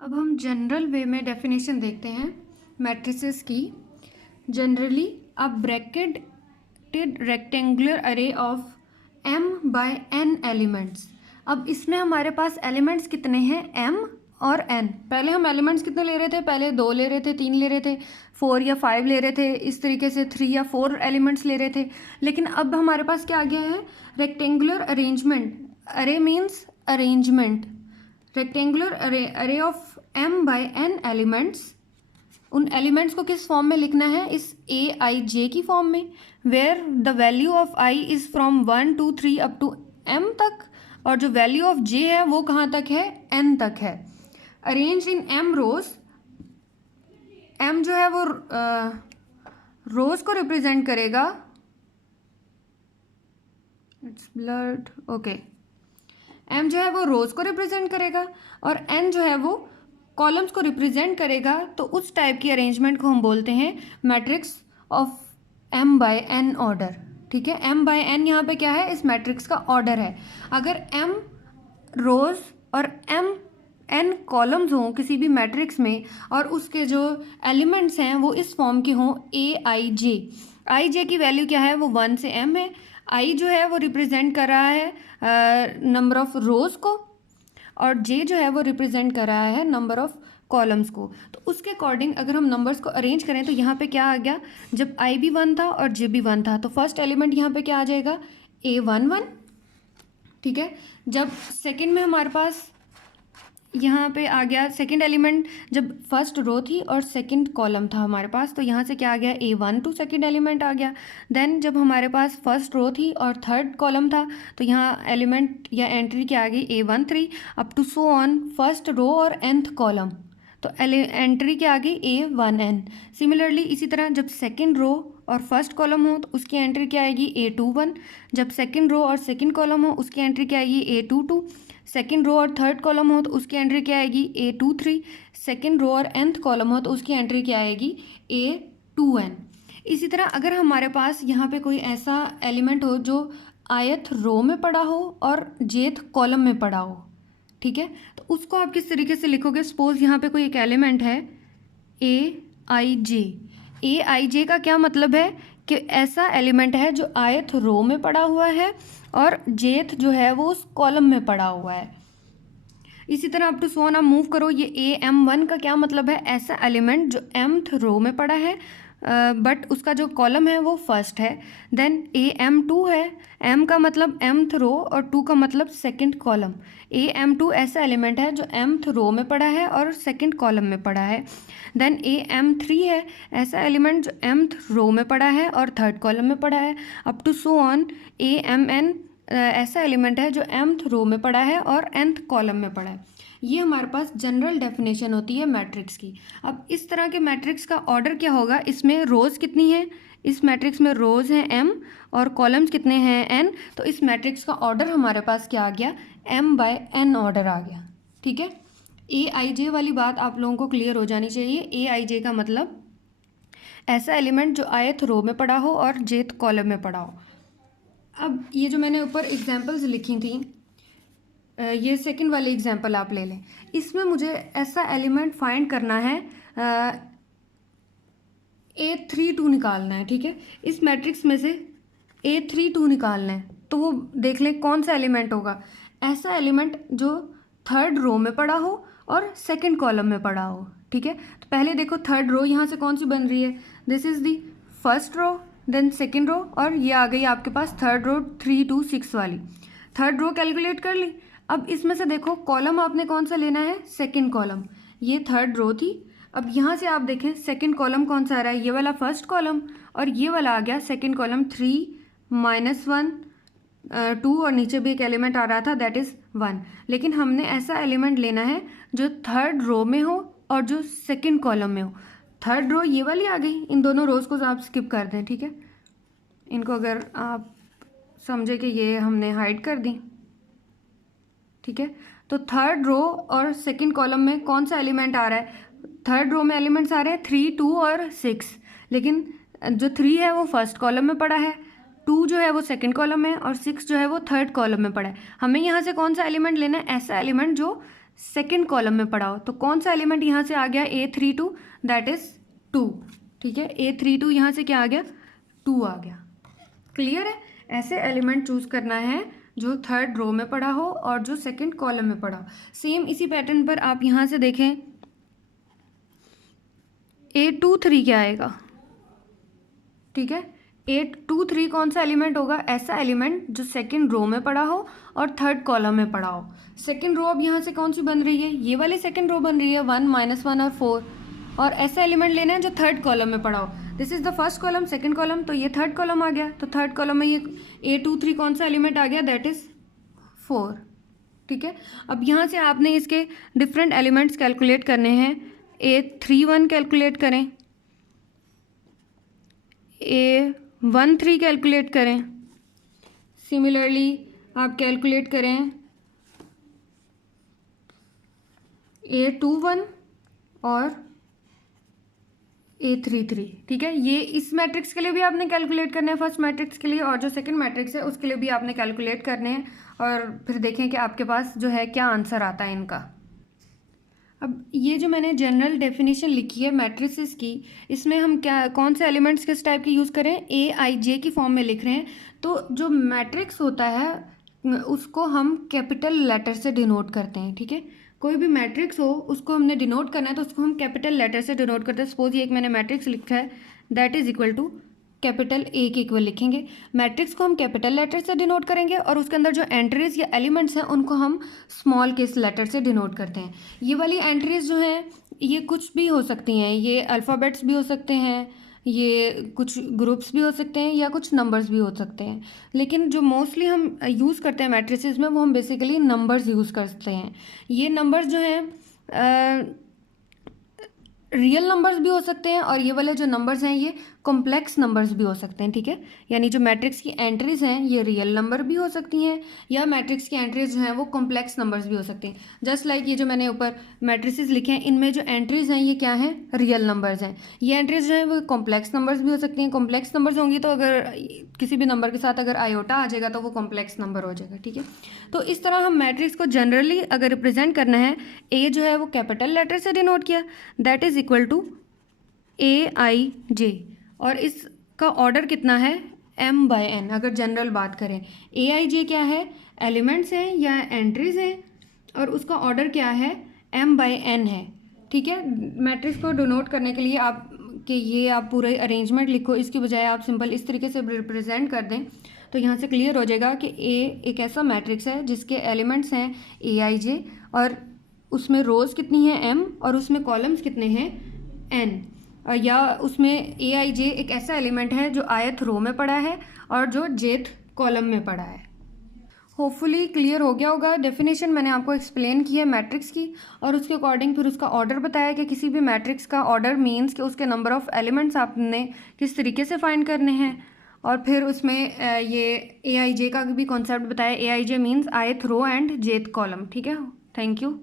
अब हम जनरल वे में डेफिनेशन देखते हैं मैट्रिसेस की। Generally a bracketed rectangular array of m by n elements. अब इसमें हमारे पास एलिमेंट्स कितने हैं, m और n। पहले हम एलिमेंट्स कितने ले रहे थे, पहले 2 ले रहे थे, 3 ले रहे थे, 4 या 5 ले रहे थे, इस तरीके से 3 या 4 एलिमेंट्स ले रहे थे। लेकिन अब हमारे पास क्या आ गया है, rectangular arrangement. Array means arrangement. Rectangular array of m by n elements. उन एलिमेंट्स को किस फॉर्म में लिखना है, इस ए आई जे की फॉर्म में, where the value of i is from 1 2 3 up to m तक, और जो वैल्यू ऑफ j है वो कहाँ तक है, n तक है। Arrange in m rows. m जो है वो रोज को रिप्रेजेंट करेगा। Its blood, okay. m जो है वो रोज को रिप्रेजेंट करेगा और n जो है वो कॉलम्स को रिप्रेजेंट करेगा। तो उस टाइप की अरेंजमेंट को हम बोलते हैं matrix of m by n order. ठीक है, m बाय n यहाँ पे क्या है, इस मैट्रिक्स का ऑर्डर है। अगर m रोज और n कॉलम्स हों किसी भी मैट्रिक्स में और उसके जो एलिमेंट्स हैं वो इस फॉर्म के हों a i j की वैल्यू क्या है, वो 1 से m है। i जो है वो रिप्रेजेंट कर रहा है नंबर ऑफ रोज को और j जो है वो रिप्रेजेंट कर रहा है नंबर ऑफ कॉलम्स को। तो उसके अकॉर्डिंग अगर हम नंबर्स को अरेंज करें तो यहाँ पे क्या आ गया, जब i भी 1 था और j भी 1 था तो फर्स्ट एलिमेंट यहाँ पे क्या आ जाएगा, a11। ठीक है, जब सेकंड में हमारे पास यहाँ पे आ गया सेकंड एलिमेंट, जब फर्स्ट रो थी और सेकंड कॉलम था हमारे पास तो यहाँ से क्या आ गया, a12 सेकंड एलिमेंट आ गया। देन जब हमारे पास फर्स्ट रो थी और थर्ड कॉलम था तो यहाँ एलिमेंट या एंट्री क्या आ गई, a13 up to so on first row और nth कॉलम, तो एंट्री क्या आ गई, a1n। सिमिलरली इसी तरह जब सेकंड रो और फर्स्ट कॉलम हो तो उसकी एंट्री क्या आएगी, a21। जब सेकंड रो और सेकंड कॉलम हो उसकी एंट्री क्या आएगी, a22। सेकंड रो और थर्ड कॉलम हो तो उसकी एंट्री क्या आएगी, a23। सेकंड रो और nth कॉलम हो तो उसकी एंट्री क्या आएगी, a2n। इसी तरह अगर हमारे पास यहाँ पे कोई ऐसा एलिमेंट हो जो आयथ रो में पड़ा हो और जेथ कॉलम में पड़ा हो, ठीक है, तो उसको आप किस तरीके से लिखोगे। सपोज यहाँ पे कोई एक एलिमेंट है ए आई जे का क्या मतलब है कि ऐसा एलिमेंट है जो आयथ रो में पड़ा हुआ है और जेथ जो है वो उस कॉलम में पड़ा हुआ है। इसी तरह अप टू सो ऑन आप मूव करो, ये am1 का क्या मतलब है, ऐसा एलिमेंट जो mth रो में पड़ा है बट उसका जो कॉलम है वो फर्स्ट है। देन am2 है, m का मतलब mth रो और 2 का मतलब सेकंड कॉलम। am2 ऐसा एलिमेंट है जो mth रो में पड़ा है और सेकंड कॉलम में पड़ा है। देन am3 है, ऐसा एलिमेंट जो mth रो में पड़ा है और थर्ड कॉलम में पड़ा है। Up to so on amn ऐसा एलिमेंट है जो mth रो में पड़ा है और nth कॉलम में पड़ा है। ये हमारे पास जनरल डेफिनेशन होती है मैट्रिक्स की। अब इस तरह के मैट्रिक्स का ऑर्डर क्या होगा, इसमें रोज़ कितनी है, इस मैट्रिक्स में रोज़ हैं m और कॉलम्स कितने हैं n, तो इस मैट्रिक्स का ऑर्डर हमारे पास क्या आ गया, m बाय n ऑर्डर आ गया। ठीक है, ए आई जे वाली बात आप लोगों को क्लियर हो जानी चाहिए। ए आई जे का मतलब ऐसा एलिमेंट जो आयथ रो में पड़ा हो और जेथ कॉलम में पड़ा हो। अब ये जो मैंने ऊपर एग्जाम्पल्स लिखी थी, ये सेकंड वाली एग्जाम्पल आप ले लें। इसमें मुझे ऐसा एलिमेंट फाइंड करना है, a32 निकालना है। ठीक है, इस मैट्रिक्स में से a32 निकालना है तो वो देख लें कौन सा एलिमेंट होगा। ऐसा एलिमेंट जो थर्ड रो में पड़ा हो और सेकंड कॉलम में पड़ा हो। ठीक है, तो पहले देखो थर्ड रो यहाँ से कौन सी बन रही है, this is the first row, then second row और ये आ गई आपके पास थर्ड रो 3 2 6 वाली। थर्ड रो कैलकुलेट कर ली। अब इसमें से देखो कॉलम आपने कौन सा लेना है, सेकंड कॉलम। ये थर्ड रो थी, अब यहाँ से आप देखें सेकंड कॉलम कौन सा आ रहा है, ये वाला फर्स्ट कॉलम और ये वाला आ गया सेकंड कॉलम 3 -1 2 और नीचे भी एक एलिमेंट आ रहा था दैट इज़ 1। लेकिन हमने ऐसा एलिमेंट लेना है जो थर्ड रो में हो और जो सेकंड कॉलम में हो। थर्ड रो ये वाली आ गई, इन दोनों रोज को आप स्किप कर दें। ठीक है, इनको अगर आप समझे कि ये हमने हाइड कर दी। ठीक है, तो थर्ड रो और सेकंड कॉलम में कौन सा एलिमेंट आ रहा है, थर्ड रो में एलिमेंट्स आ रहे हैं 3 2 और 6, लेकिन जो 3 है वो फर्स्ट कॉलम में पड़ा है, 2 जो है वो सेकंड कॉलम में और 6 जो है वो थर्ड कॉलम में पड़ा है। हमें यहाँ से कौन सा एलिमेंट लेना है, ऐसा एलिमेंट जो सेकंड कॉलम में पड़ा हो, तो कौन सा एलिमेंट यहाँ से आ गया, A32, दैट इज़ 2, ठीक है। A32 यहाँ से क्या आ गया, 2 आ गया। क्लियर है? ऐसे एलिमेंट चूज करना है जो थर्ड रो में पड़ा हो और जो सेकंड कॉलम में पड़ा हो। सेम इसी पैटर्न पर आप यहाँ से देखें, A23 क्या आएगा, ठीक है। 823 कौन सा एलिमेंट होगा, ऐसा एलिमेंट जो सेकंड रो में पड़ा हो और थर्ड कॉलम में पड़ा हो। सेकंड रो अब यहाँ से कौन सी बन रही है, ये वाली सेकंड रो बन रही है, 1 -1 और 4, और ऐसा एलिमेंट लेना है जो थर्ड कॉलम में पड़ा हो। This is the first column, second column, तो ये थर्ड कॉलम आ गया। तो थर्ड कॉलम में ये A23 कौन सा एलिमेंट आ गया, दैट इज 4, ठीक है। अब यहाँ से आपने इसके डिफरेंट एलिमेंट्स कैलकुलेट करने हैं। A31 कैलकुलेट करें, A13 कैलकुलेट करें, सिमिलरली आप कैलकुलेट करें A21 और A33, ठीक है। ये इस मैट्रिक्स के लिए भी आपने कैलकुलेट करना है, फर्स्ट मैट्रिक्स के लिए, और जो सेकंड मैट्रिक्स है उसके लिए भी आपने कैलकुलेट करने हैं, और फिर देखें कि आपके पास जो है क्या आंसर आता है इनका। अब ये जो मैंने जनरल डेफिनेशन लिखी है मैट्रिसेस की, इसमें हम क्या, कौन से एलिमेंट्स किस टाइप के यूज़ करें, AIJ की फॉर्म में लिख रहे हैं। तो जो मैट्रिक्स होता है उसको हम कैपिटल लेटर से डिनोट करते हैं, ठीक है। कोई भी मैट्रिक्स हो उसको हमने डिनोट करना है तो उसको हम कैपिटल लेटर से डिनोट करते हैं। सपोज ये एक मैंने मैट्रिक्स लिखा है, that is equal to capital A के इक्वल लिखेंगे। मैट्रिक्स को हम कैपिटल लेटर से डिनोट करेंगे और उसके अंदर जो एंट्रीज या एलिमेंट्स हैं उनको हम स्मॉल केस लेटर से डिनोट करते हैं। ये वाली एंट्रीज जो हैं ये कुछ भी हो सकती हैं, ये अल्फ़ाबेट्स भी हो सकते हैं, ये कुछ ग्रुप्स भी हो सकते हैं, या कुछ नंबर्स भी हो सकते हैं। लेकिन जो मोस्टली हम यूज़ करते हैं मैट्रिसेस में वो हम बेसिकली नंबर्स यूज़ करते हैं। ये नंबर्स जो हैं रियल नंबर्स भी हो सकते हैं, और ये वाले जो नंबर्स हैं ये कॉम्प्लेक्स नंबर्स भी हो सकते हैं, ठीक है। यानी जो मैट्रिक्स की एंट्रीज हैं ये रियल नंबर भी हो सकती हैं, या मैट्रिक्स की एंट्रीज जो हैं वो कॉम्प्लेक्स नंबर्स भी हो सकती हैं। जस्ट लाइक ये जो मैंने ऊपर मैट्रिसेस लिखे हैं इनमें जो एंट्रीज हैं ये क्या हैं, रियल नंबर्स हैं। ये एंट्रीज जो हैं वो कॉम्प्लेक्स नंबर्स भी हो सकती हैं। कॉम्प्लेक्स नंबर्स होंगी तो अगर किसी भी नंबर के साथ अगर आयोटा आ जाएगा तो वो कॉम्प्लेक्स नंबर हो जाएगा, ठीक है। तो इस तरह हम मैट्रिक्स को जनरली अगर रिप्रेजेंट करना है, A जो है वो कैपिटल लेटर से डिनोट किया, that is equal to AIJ, और इसका ऑर्डर कितना है, M/N। अगर जनरल बात करें AIJ क्या है, एलिमेंट्स हैं या एंट्रीज हैं, और उसका ऑर्डर क्या है, M/N है, ठीक है। मैट्रिक्स को डिनोट करने के लिए आप कि ये आप पूरे अरेंजमेंट लिखो, इसकी बजाय आप सिंपल इस तरीके से रिप्रेजेंट कर दें तो यहाँ से क्लियर हो जाएगा कि A एक ऐसा मैट्रिक्स है जिसके एलिमेंट्स हैं AIJ, और उसमें रोज़ कितनी हैं M, और उसमें कॉलम्स कितने हैं N, या उसमें AIJ एक ऐसा एलिमेंट है जो ith रो में पड़ा है और जो jth कॉलम में पड़ा है। होपफुली क्लियर हो गया होगा। डेफिनेशन मैंने आपको एक्सप्लेन की है मैट्रिक्स की, और उसके अकॉर्डिंग फिर उसका ऑर्डर बताया कि किसी भी मैट्रिक्स का ऑर्डर मीन्स कि उसके नंबर ऑफ़ एलिमेंट्स आपने किस तरीके से फाइंड करने हैं, और फिर उसमें ये AIJ का भी कॉन्सेप्ट बताया। AIJ means ith row and jth column, ठीक है। Thank you.